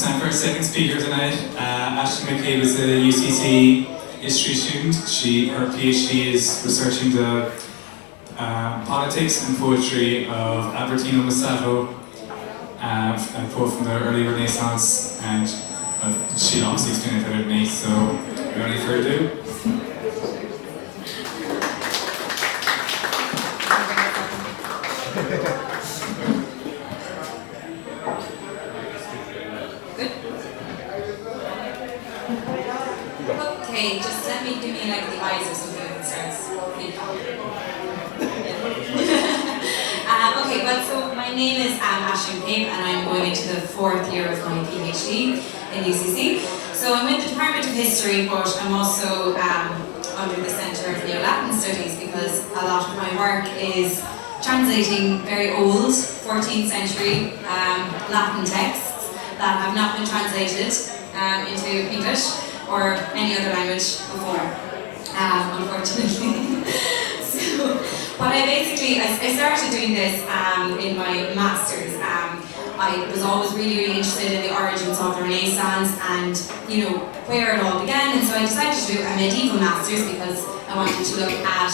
It's time for our second speaker tonight. Aislinn McCabe is a UCC history student. Her PhD is researching the politics and poetry of Albertino Mussato, a poet from the early Renaissance, and she'll obviously explain it better than me, so without any further ado. Okay, just give me like the eyes or something if it starts. Okay, well, so my name is Aislinn McCabe, and I'm going into the 4th year of my PhD in UCC. So I'm in the Department of History, but I'm also under the Centre of Neo-Latin Studies because a lot of my work is translating very old 14th century Latin texts that have not been translated into English or any other language before, unfortunately. So, what I started doing this in my master's. I was always really interested in the origins of the Renaissance and, where it all began, and so I decided to do a medieval master's because I wanted to look at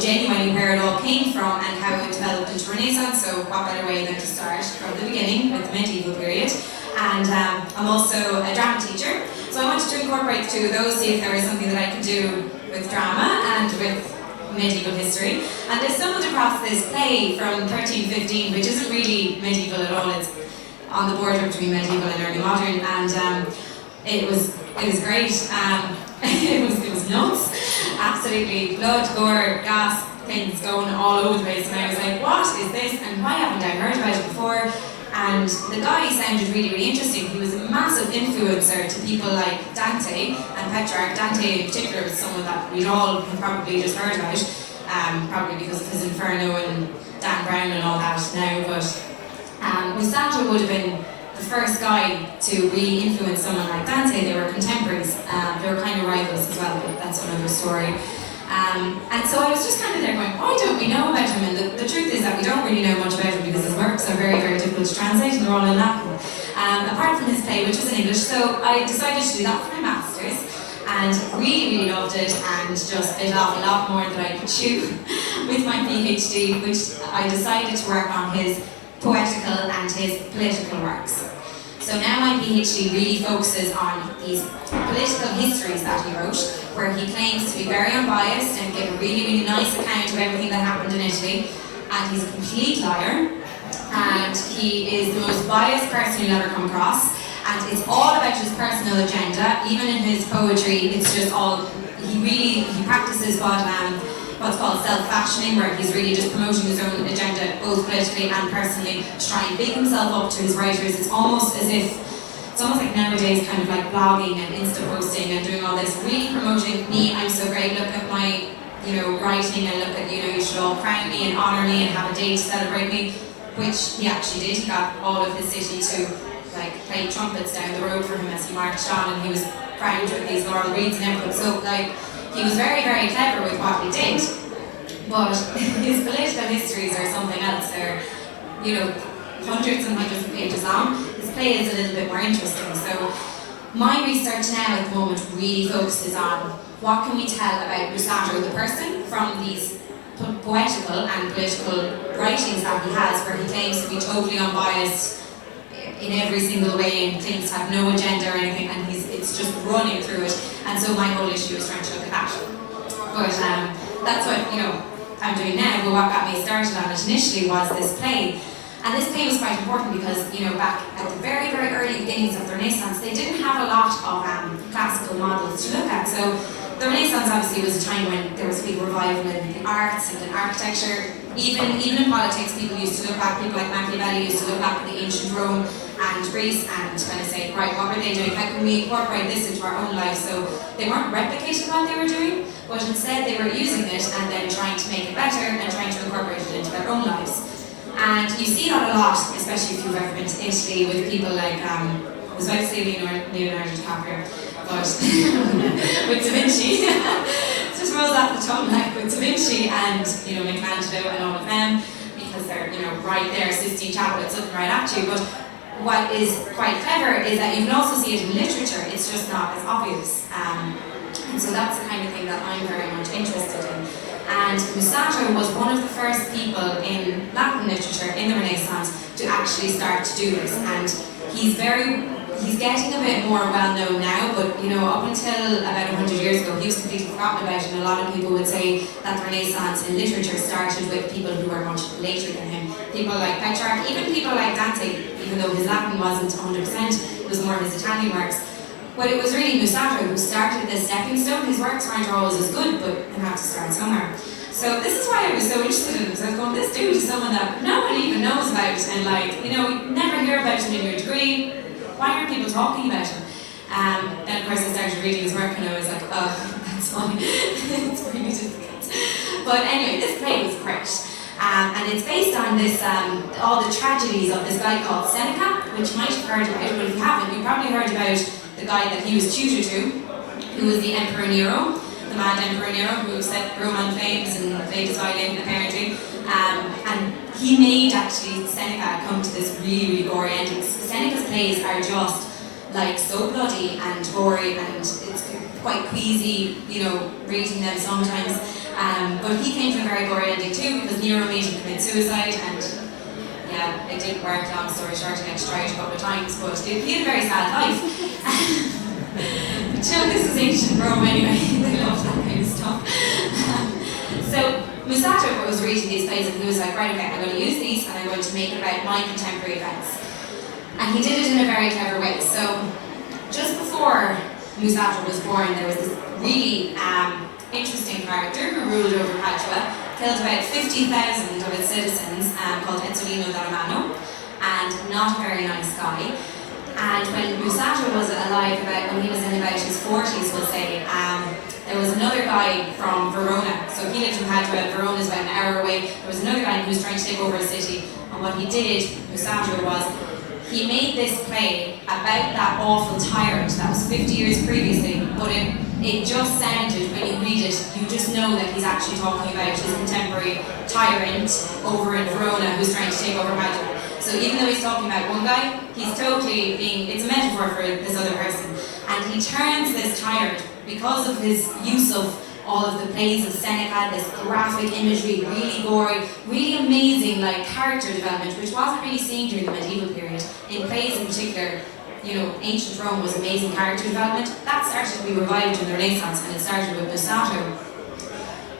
genuinely where it all came from and how it developed into Renaissance, so what better way than to start from the beginning with the medieval period. And I'm also a drama teacher, so I wanted to incorporate the two of those, see if there was something that I could do with drama and with medieval history. And I stumbled across this play from 1315, which isn't really medieval at all. It's on the border between medieval and early modern, and it was great. It was nuts, absolutely blood, gore, gas, things going all over the place, and I was like, what is this, and why haven't I heard about it before? And the guy sounded really, really interesting. He was a massive influencer to people like Dante and Petrarch. Dante in particular was someone that we'd all probably just heard about, probably because of his Inferno and Dan Brown and all that now, but Mussato would have been the first guy to really influence someone like Dante. They were contemporaries, they were kind of rivals as well, but that's another story. And so I was just kind of there going, why don't we know about him? And the truth is that we don't really know much about him because his works are very, very difficult to translate and they're all in Latin. Apart from his play, which was in English, so I decided to do that for my master's and really, really loved it and just bit off a lot more than I could chew with my PhD, which I decided to work on his poetical and his political works. So now my PhD really focuses on these political histories that he wrote, where he claims to be very unbiased and give a really, really nice account of everything that happened in Italy. And he's a complete liar, and he is the most biased person you'll ever come across. And it's all about his personal agenda. Even in his poetry, it's just all, he practices what's called self-fashioning, where he's really just promoting his own agenda, both politically and personally, to try and big himself up to his writers. It's almost like nowadays, kind of like blogging and Insta posting and doing all this, really promoting me. I'm so great, look at my, writing, and look at, you should all crown me and honour me and have a day to celebrate me, which he actually did. He got all of his city to play trumpets down the road for him as he marched on, and he was crowned with these laurel wreaths and everything. So he was very, very clever with what he did, but his political histories are something else. They're, hundreds and hundreds of pages long. His play is a little bit more interesting. So my research now at the moment really focuses on what can we tell about Mussato the person from these poetical and political writings that he has, where he claims to be totally unbiased in every single way and claims to have no agenda or anything, and it's just running through it. And so my whole issue is trying to look at that. But that's what I'm doing now. But what got me started on it initially was this play. And this play was quite important because, back at the very, very early beginnings of the Renaissance, they didn't have a lot of classical models to look at. So the Renaissance obviously was a time when there was a big revival in the arts and in architecture. Even in politics, people used to look back, people like Machiavelli used to look back at the ancient Rome and Greece and kind of say, right, what were they doing? How can we incorporate this into our own lives? So they weren't replicating what they were doing, but instead they were using it and then trying to make it better and trying to incorporate it into their own lives. And you see that a lot, especially if you've ever been to Italy, with people like, I was about to say Leonardo DiCaprio, but with Da Vinci. It just rolls off the tongue, like with Da Vinci and Michelangelo and all of them, because they're right there, Sistine Chapel, it's looking right at you. But what is quite clever is that you can also see it in literature, it's just not as obvious. And so that's the kind of thing that I'm very much interested in. And Mussato was one of the first people in Latin literature in the Renaissance to actually start to do this. And he's getting a bit more well known now, but you know, up until about 100 years ago, he was completely forgotten about, and a lot of people would say that the Renaissance in literature started with people who were much later than him. People like Petrarch, even people like Dante, even though his Latin wasn't 100%, it was more his Italian works. But it was really Mussato who started this stepping stone. His works weren't always as good, but you have to start somewhere. So this is why I was so interested in him, because I was going, this dude is someone that no one even knows about, and like, you know, you never hear about him in your degree. Why aren't people talking about him? Then of course I started reading his work and I was like, oh, that's fine. It's really difficult. But anyway, this play was great. And it's based on this, all the tragedies of this guy called Seneca, which you might have heard about, but if you haven't, you probably heard about the guy that he was tutor to, who was the Emperor Nero, the mad Emperor Nero, who set Rome on flames and played his violin apparently. And he made actually Seneca come to this really, really gory ending. Seneca's plays are just like so bloody and gory, and it's quite queasy, you know, reading them sometimes. But he came to a very gory ending too, because Nero made him commit suicide, and yeah, it didn't work, long story short. He had to try it a couple of times, but he had a very sad life. But you know, this is ancient Rome anyway, they love that kind of stuff. So Mussato was reading these plays and he was like, right, okay, I'm going to use these and I'm going to make it about my contemporary events. And he did it in a very clever way. So just before Mussato was born, there was this really interesting character who ruled over Padua, killed about 50,000 of its citizens, called Aislinn and not a very nice guy. And when Mussato was alive, when he was in about his 40s, we'll say, there was another guy from Verona. So he lived in Padua, Verona is about an hour away. There was another guy who was trying to take over a city, and what he did, Mussato, was he made this play about that awful tyrant that was 50 years previously, but it just sounded, when you read it, you just know that he's actually talking about his contemporary tyrant over in Verona who's trying to take over Padua. So even though he's talking about one guy, he's totally being, it's a metaphor for this other person. And he turns this tyrant, because of his use of all of the plays of Seneca, this graphic imagery, really gory, really amazing like character development, which wasn't really seen during the medieval period. In plays in particular, you know, ancient Rome was amazing character development. That started to be revived in the Renaissance, and it started with Mussato.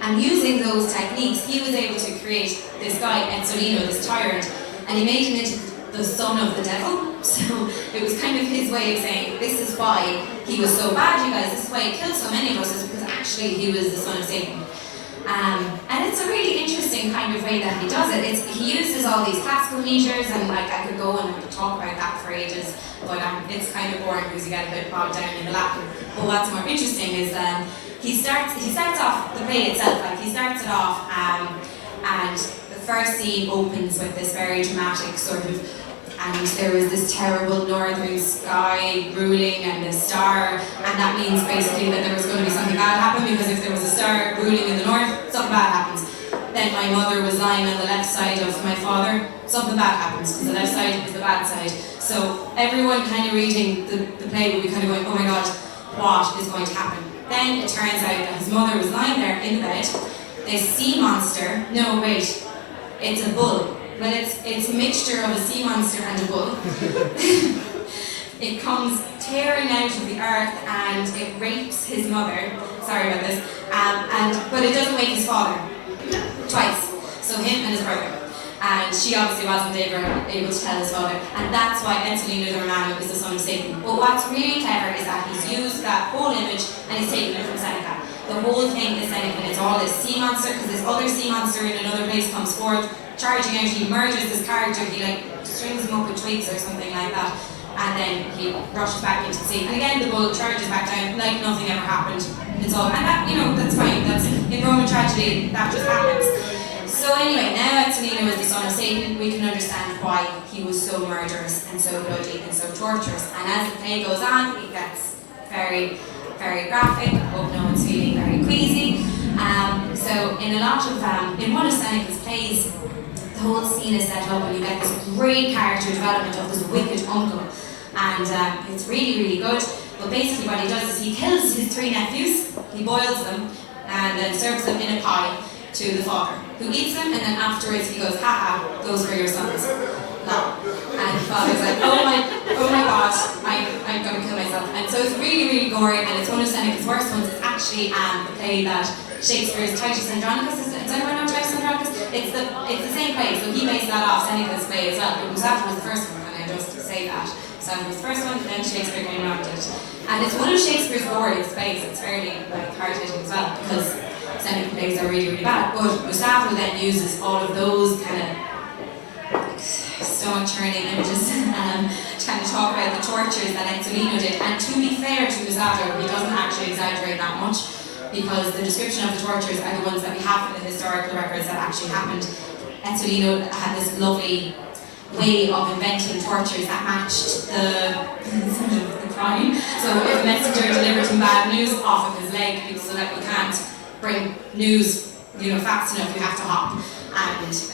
And using those techniques, he was able to create this guy, Aislinn, this tyrant, and he made him into the son of the devil. So it was kind of his way of saying, this is why he was so bad, you guys, this is why he killed so many of us, is because actually he was the son of Satan. And it's a really interesting kind of way that he does it. He uses all these classical meters, and like I could go and I could talk about that for ages, but it's kind of boring because you get a bit bogged down in the Latin. But what's more interesting is he starts off the play itself, like he starts it off, and the first scene opens with this very dramatic sort of, and there was this terrible northern sky ruling and a star, and that means basically that there was going to be something bad happen, because if there was a star ruling in the north, something bad happens. Then my mother was lying on the left side of my father, something bad happens, because the left side is the bad side. So everyone kind of reading the play would be kind of going, oh my god, what is going to happen? Then it turns out that his mother was lying there in the bed, this sea monster, no wait, it's a bull. Well, it's a mixture of a sea monster and a bull. It comes tearing out of the earth and it rapes his mother. Sorry about this. But it doesn't wake his father. Twice. So him and his brother. And she obviously wasn't able to tell his father. And that's why Aislinn is the son of Satan. But what's really clever is that he's used that whole image and he's taken it from Seneca. The whole thing is Seneca, and it's all this sea monster, because this other sea monster in another place comes forth, charging out, he murders this character, he like strings him up with twigs or something like that, and then he rushes back into the sea. And again, the bull charges back down like nothing ever happened. It's all, and that, you know, that's fine. That's in Roman tragedy, that just happens. So anyway, now Aislinn is the son of Satan. We can understand why he was so murderous and so bloody and so torturous. And as the play goes on, it gets very, very graphic. I hope no one's feeling very queasy. So in a lot of, in one of Seneca's plays, the whole scene is set up and you get this great character development of this wicked uncle. And it's really, really good. But basically what he does is he kills his 3 nephews, he boils them, and then serves them in a pie to the father, who eats them, and then afterwards he goes, haha, those were your sons. No. And the father's like, oh my god, I'm going to kill myself. And so it's really, really gory, and it's one of Seneca's worst ones. It's actually the play that Shakespeare's Titus Andronicus, is anyone know Titus Andronicus? It's the same play, so he based that off Seneca's play as well. But Mussato was the first one, and I just say that. Mussato was the first one, then Shakespeare came around it. And it's one of Shakespeare's goriest plays. It's fairly hard-hitting as well, because Seneca plays are really, really bad. But Mussato then uses all of those kind of stomach-churning images, trying to talk about the tortures that Aislinn did. And to be fair to Mussato, he doesn't actually exaggerate that much, because the description of the tortures are the ones that we have from the historical records that actually happened. Aislinn had this lovely way of inventing tortures that matched the crime. So if a messenger delivered him bad news off of his leg, so that we can't bring news, fast enough, you have to hop. And it's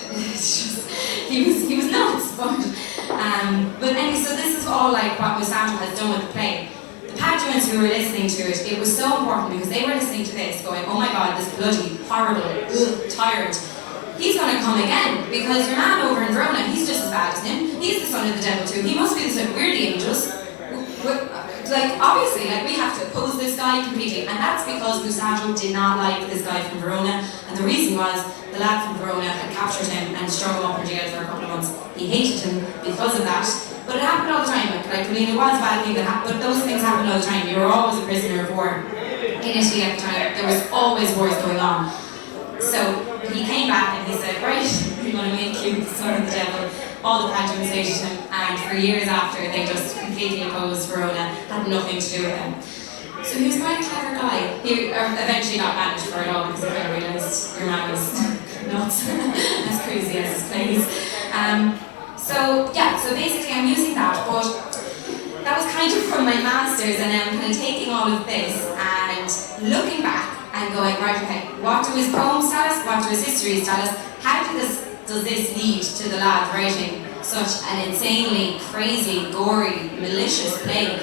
just, he was nuts. But anyway, so this is all like what Mussato has done with the play. The Paduans who were listening to it, it was so important because they were listening to this going, oh my god, this bloody, horrible, tyrant, he's going to come again, because your man over in Verona, he's just as bad as him. He's the son of the devil too. He must be the son. We're the angels. Obviously, we have to oppose this guy completely. And that's because Mussato did not like this guy from Verona. And the reason was, the lad from Verona had captured him and strung him up in jail for a couple of months. He hated him because of that. But it happened all the time. It was a bad thing that happened, but those things happened all the time. You were always a prisoner of war. In Italy at the time, there was always wars going on. So he came back and he said, right, we want to make you the son of the devil. All the Paduans hated him, and for years after, they just completely opposed Verona, had nothing to do with him. So he was quite a clever guy. He eventually got banished for it all because he kind of realised your man was nuts, as crazy as his plays. So basically I'm using that, but that was kind of from my master's, and I'm kind of taking all of this and looking back and going, right, okay, what do his poems tell us? What do his histories tell us? How does this lead to the lad writing such an insanely crazy, gory, malicious play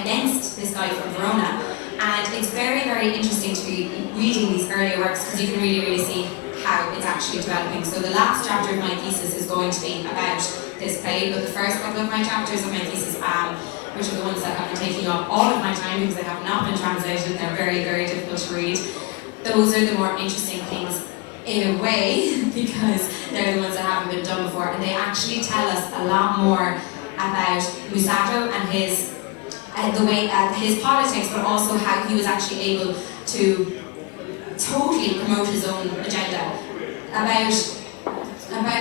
against this guy from Verona? And it's very, very interesting to be reading these earlier works, because you can really, really see how it's actually developing. So the last chapter of my thesis is going to be about this play, but the first couple of my chapters of my thesis, which are the ones that have been taking up all of my time because they have not been translated, they're very, very difficult to read. Those are the more interesting things in a way, because they're the ones that haven't been done before, and they actually tell us a lot more about Mussato and his his politics, but also how he was actually able to totally promote his own agenda. About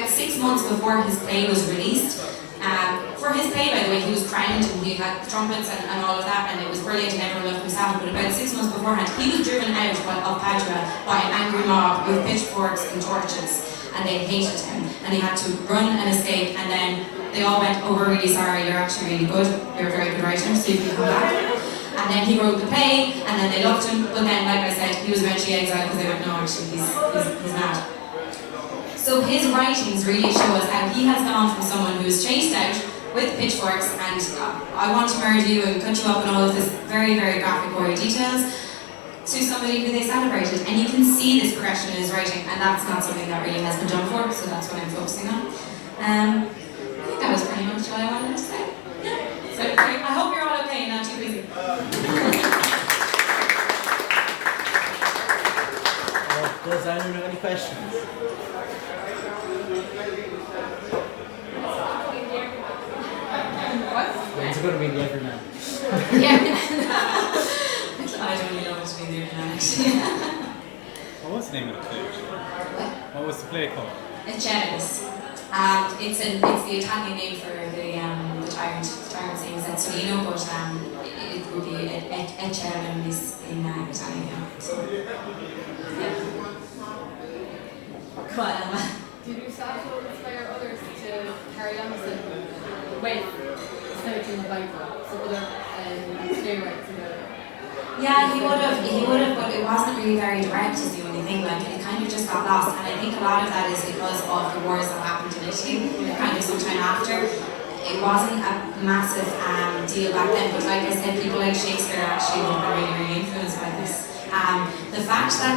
6 months before his play was released, for his play, by the way, he was crowned and he had trumpets and all of that, and it was brilliant and everyone loved Mussato. But about 6 months beforehand, he was driven out of Padua by an angry mob with pitchforks and torches, and they hated him, and he had to run and escape. And then they all went, oh, we're really sorry, you're actually really good, you're a very good writer, so you can come back. And then he wrote the play, and then they loved him, but then, like I said, he was eventually exiled because they went, no, actually, he's mad. So his writings really show us how he has gone from someone who was chased out with pitchforks and I want to murder you and cut you up and all of this very, very graphic, gory details, to somebody who they celebrated. And you can see this progression in his writing, and that's not something that really has been done before, so that's what I'm focusing on. I think that was pretty much what I wanted to say. Yeah. So I hope you're all okay and not too busy. Does anyone have any questions? It's going to be the everyman. Yeah. I don't really know what to be the everyman, actually. What was the name of the play? What was the play called? It's it's the Italian name for the tyrant. The tyrant's name is Aislinn, but it would be Eccerim is in Italian. Yeah. So, yeah. Come on, Emma. Did Mussato inspire others to carry on with studying the Bible? So other playwrights? Yeah, he would have, but it wasn't really very direct, is the only thing. thing, like it kind of just got lost. And I think a lot of that is because of the wars that happened in Italy, kind of sometime after. It wasn't a massive deal back then, but like I said, people like Shakespeare actually were really, really influenced by this. The fact that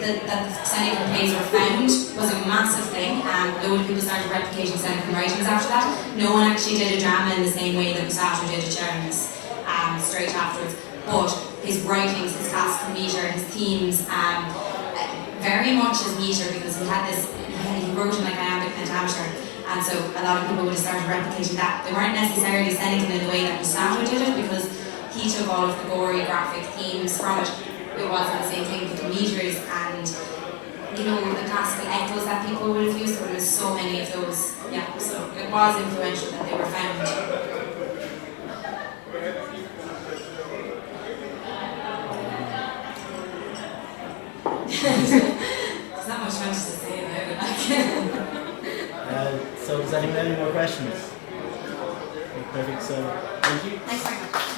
the Seneca plays were found was a massive thing. Loads of people started replicating Seneca writings after that. No one actually did a drama in the same way that Mussato did a Chermis straight afterwards. But his writings, his classical metre, his themes, very much his metre, because he had this, he wrote in like iambic pentameter. And so a lot of people would have started replicating that. They weren't necessarily Senecan in the way that Mussato did it, because he took all of the gory graphic themes from it. It wasn't the same thing with the meters and the classical echoes that people would have used. There was so many of those. Yeah, so it was influential that they were found. There's not much to say about it. So does anyone have any more questions? Perfect, so thank you. Thanks very much.